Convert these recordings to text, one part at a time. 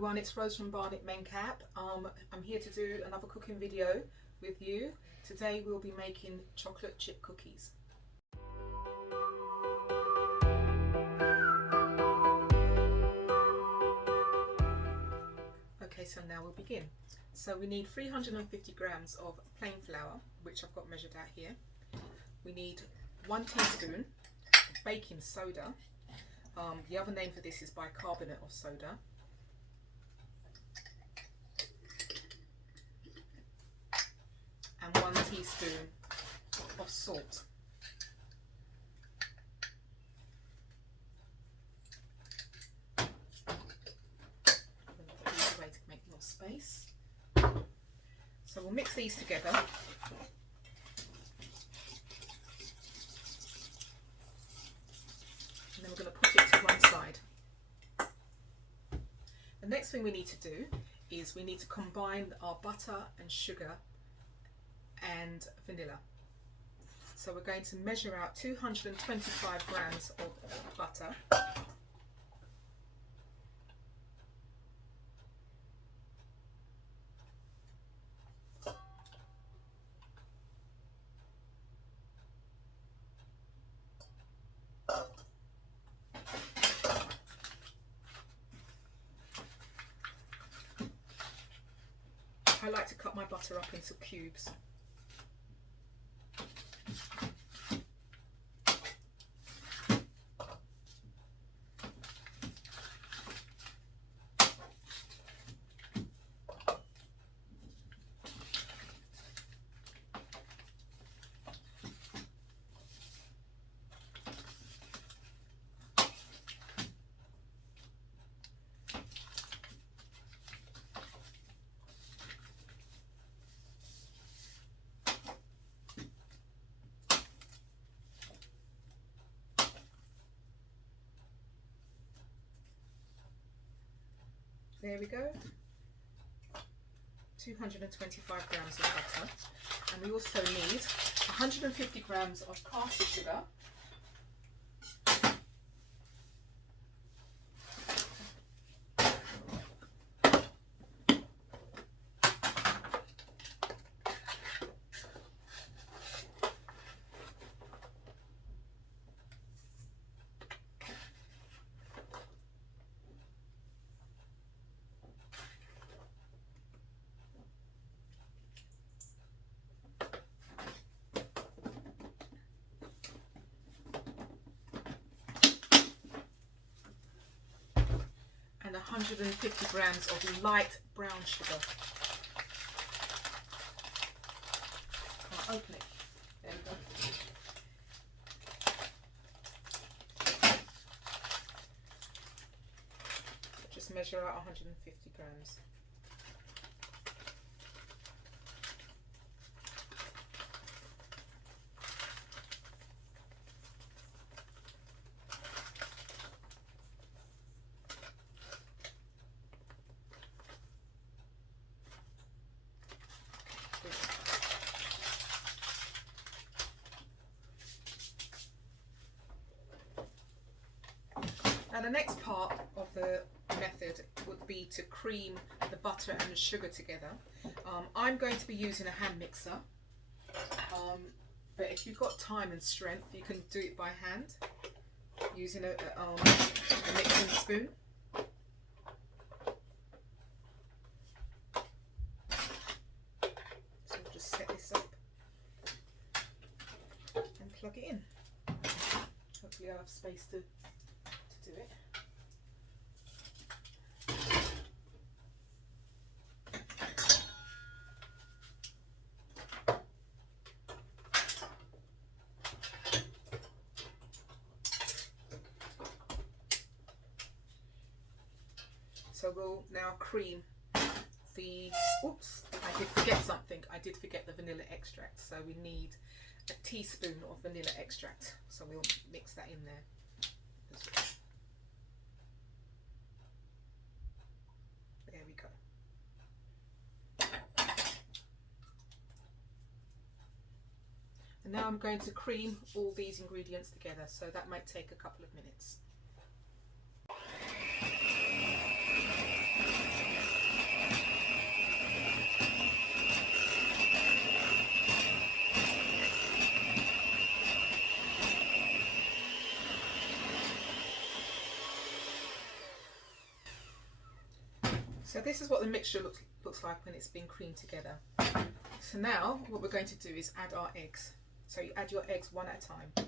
everyone, it's Rose from Barnet Mencap. I'm here to do another cooking video with you. Today we'll be making chocolate chip cookies. Okay, so now we'll begin. So we need 350 grams of plain flour, which I've got measured out here. We need 1 teaspoon of baking soda. The other name for this is bicarbonate of soda. And 1 teaspoon of salt. Easy way to make more space. So we'll mix these together. And then we're going to put it to one side. The next thing we need to do is we need to combine our butter and sugar and vanilla. So we're going to measure out 225 grams of butter. I like to cut my butter up into cubes. There we go, 225 grams of butter, and we also need 150 grams of caster sugar, and 150 grams of light brown sugar. Can't open it. There we go. Just measure out 150 grams. Now the next part of the method would be to cream the butter and the sugar together. I'm going to be using a hand mixer, but if you've got time and strength you can do it by hand using a mixing spoon. So we'll just set this up and plug it in. Hopefully I'll have space to do it. So we'll now cream the, oops, I did forget something. I did forget the vanilla extract. So we need a teaspoon of vanilla extract. So we'll mix that in there as well. There we go. And now I'm going to cream all these ingredients together, so that might take a couple of minutes. this is what the mixture looks like when it's been creamed together. So now what we're going to do is add our eggs. So you add your eggs one at a time.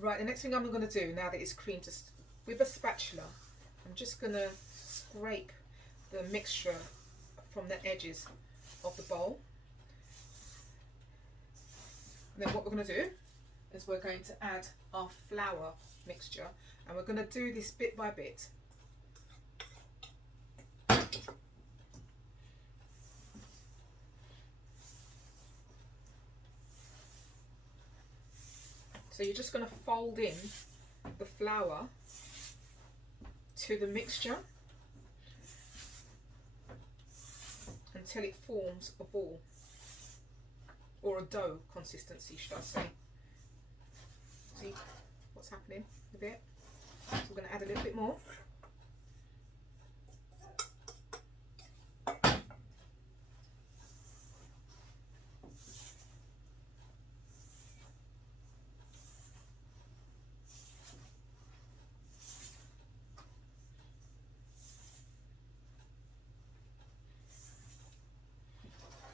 Right, the next thing I'm going to do now that it's creamed, just with a spatula, I'm just going to scrape the mixture from the edges of the bowl. And then what we're going to do is we're going to add our flour mixture, and we're going to do this bit by bit. So you're just going to fold in the flour to the mixture until it forms a ball, or a dough consistency, should I say. See what's happening with it? So we're going to add a little bit more.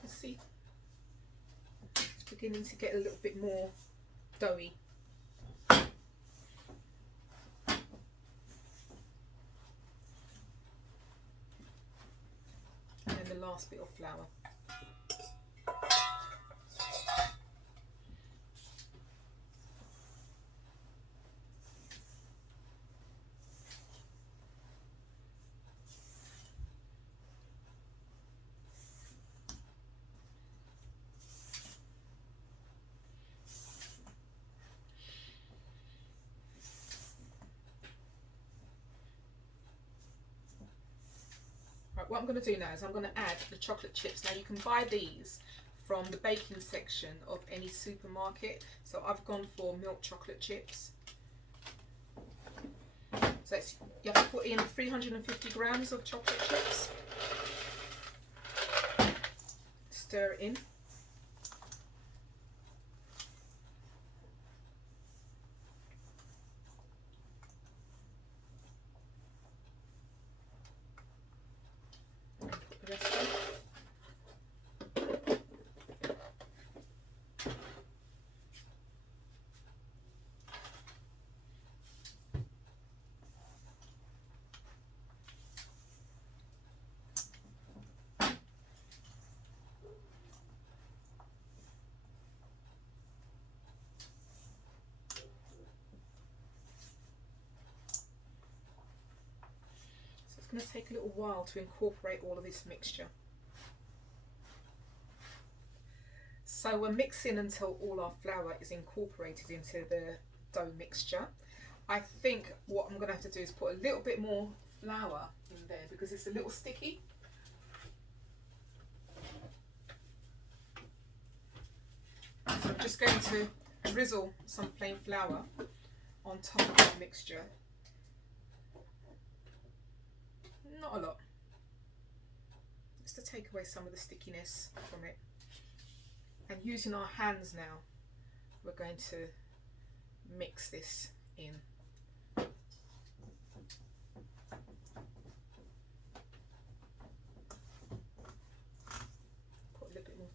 See, it's beginning to get a little bit more doughy. And then the last bit of flour. What I'm going to do now is I'm going to add the chocolate chips. Now you can buy these from the baking section of any supermarket. So I've gone for milk chocolate chips. So you have to put in 350 grams of chocolate chips. Stir it in. It's going to take a little while to incorporate all of this mixture. So we're mixing until all our flour is incorporated into the dough mixture. I think what I'm going to have to do is put a little bit more flour in there because it's a little sticky. So I'm just going to drizzle some plain flour on top of the mixture. Not a lot, just to take away some of the stickiness from it. And using our hands now, we're going to mix this in.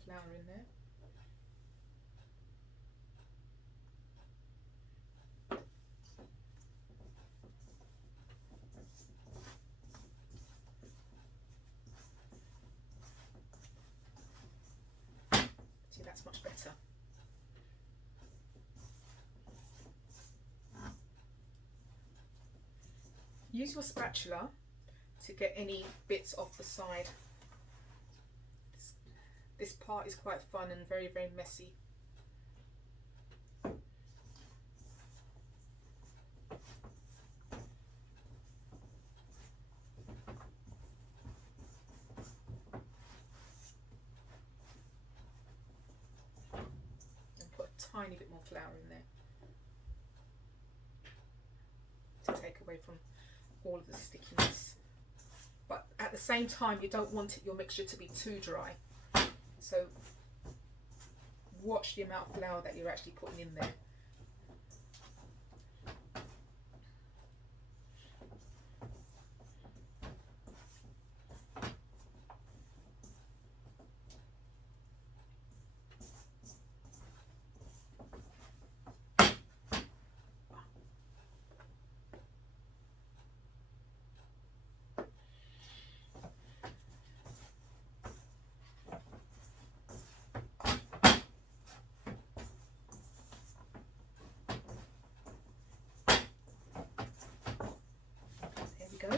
flour in there. See, that's much better. Use your spatula to get any bits off the side. This part is quite fun and very, very messy. And put a tiny bit more flour in there to take away from all of the stickiness. But at the same time, you don't want your mixture to be too dry. So watch the amount of flour that you're actually putting in there. Go.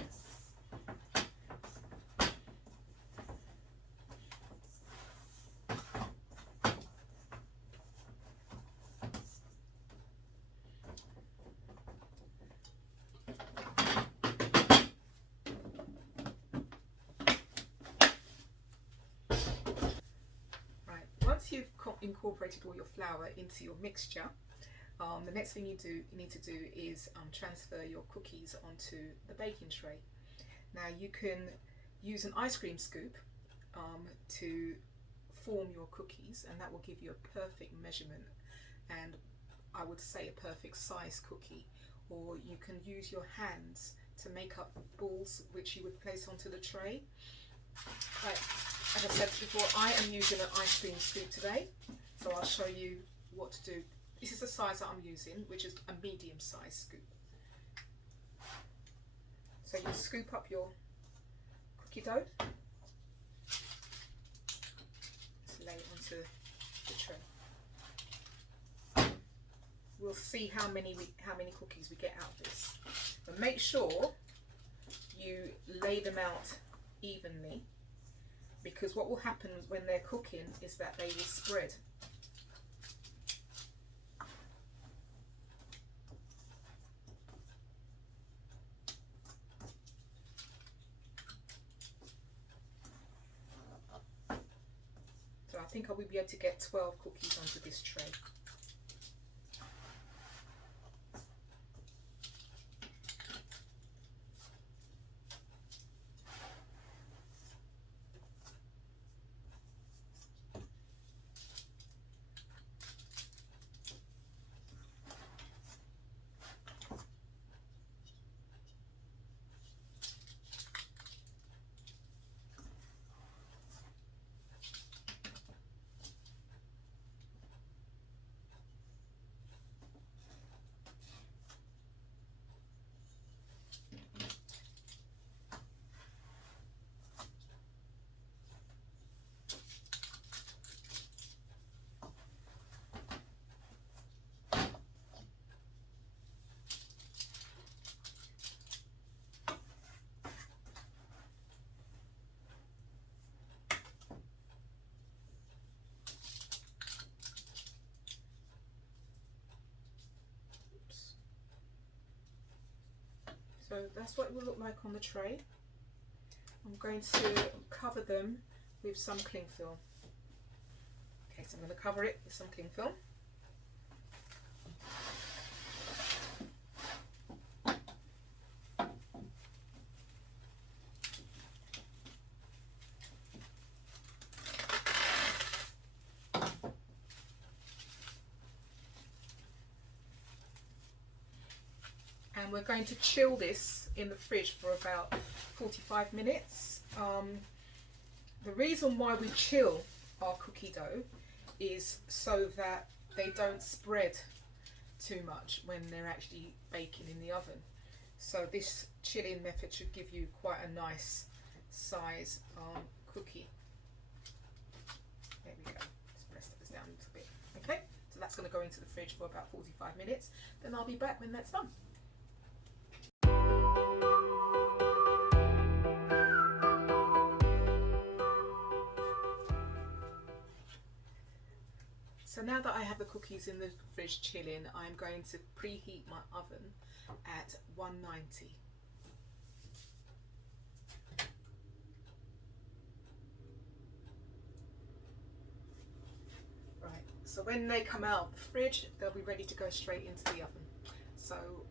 Right, once you've incorporated all your flour into your mixture, the next thing you need to do is transfer your cookies onto the baking tray. Now you can use an ice cream scoop to form your cookies, and that will give you a perfect measurement and I would say a perfect size cookie. Or you can use your hands to make up balls which you would place onto the tray. As I said before, I am using an ice cream scoop today, so I'll show you what to do. This is the size that I'm using, which is a medium size scoop. So you scoop up your cookie dough, just lay it onto the tray. We'll see how many cookies we get out of this. But make sure you lay them out evenly, because what will happen when they're cooking is that they will spread. So I think I will be able to get 12 cookies onto this tray. So that's what it will look like on the tray. I'm going to cover them with some cling film. Okay, so I'm going to cover it with some cling film. And we're going to chill this in the fridge for about 45 minutes. The reason why we chill our cookie dough is so that they don't spread too much when they're actually baking in the oven. So this chilling method should give you quite a nice size cookie. There we go. Just press this down a little bit. Okay, so that's going to go into the fridge for about 45 minutes. Then I'll be back when that's done. So now that I have the cookies in the fridge chilling, I'm going to preheat my oven at 190. Right, so when they come out of the fridge, they'll be ready to go straight into the oven. So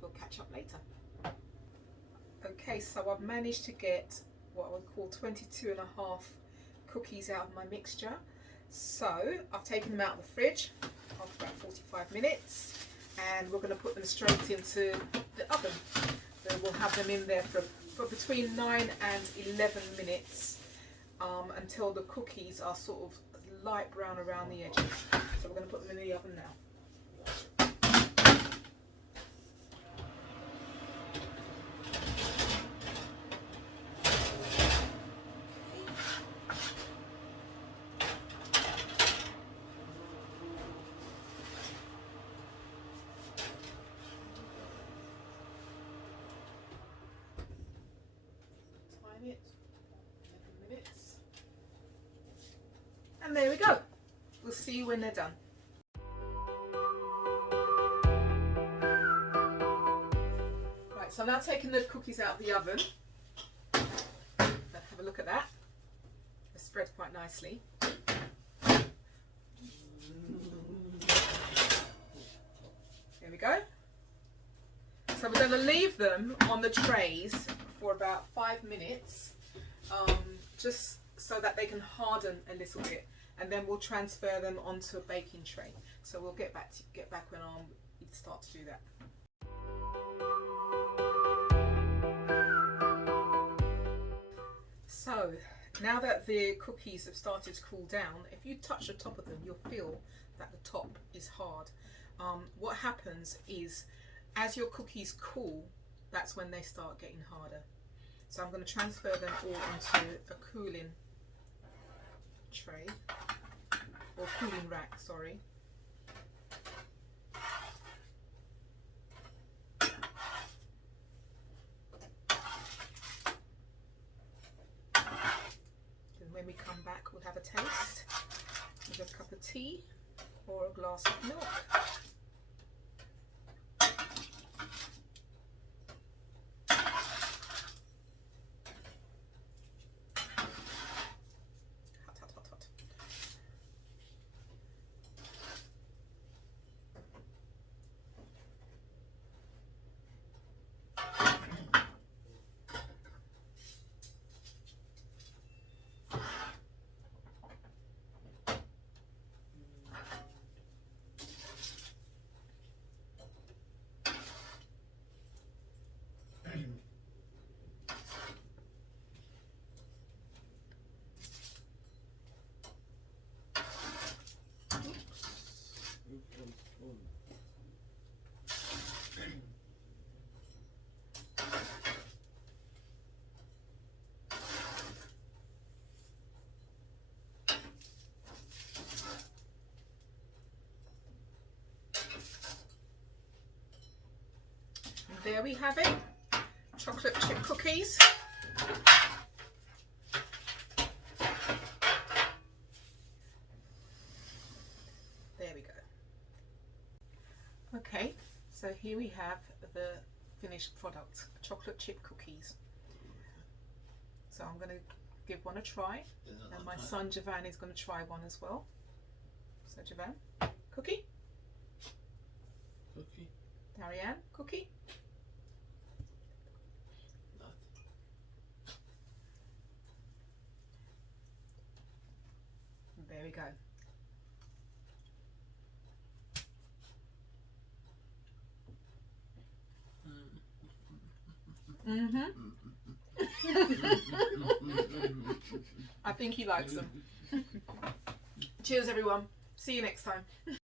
we'll catch up later. Okay, so I've managed to get what I would call 22.5 cookies out of my mixture. So I've taken them out of the fridge after about 45 minutes and we're going to put them straight into the oven. So we'll have them in there for between 9 and 11 minutes until the cookies are sort of light brown around the edges. So we're going to put them in the oven now. It 11 minutes, and there we go. We'll see you when they're done. Right, so I'm now taking the cookies out of the oven. Have a look at that. They're spread quite nicely. There we go. So we're going to leave them on the trays for about 5 minutes, just so that they can harden a little bit, and then we'll transfer them onto a baking tray. So we'll get back when we start to do that. So now that the cookies have started to cool down, if you touch the top of them, you'll feel that the top is hard. What happens is, as your cookies cool, that's when they start getting harder. So I'm going to transfer them all onto a cooling tray, or cooling rack, sorry. Then when we come back, we'll have a taste with a cup of tea or a glass of milk. There we have it, chocolate chip cookies. There we go. Okay, so here we have the finished product, chocolate chip cookies. So I'm going to give one a try, and my son Javan is going to try one as well. So Javan, cookie? Cookie. Darianne, cookie? There we go. I think he likes them. Cheers everyone. See you next time.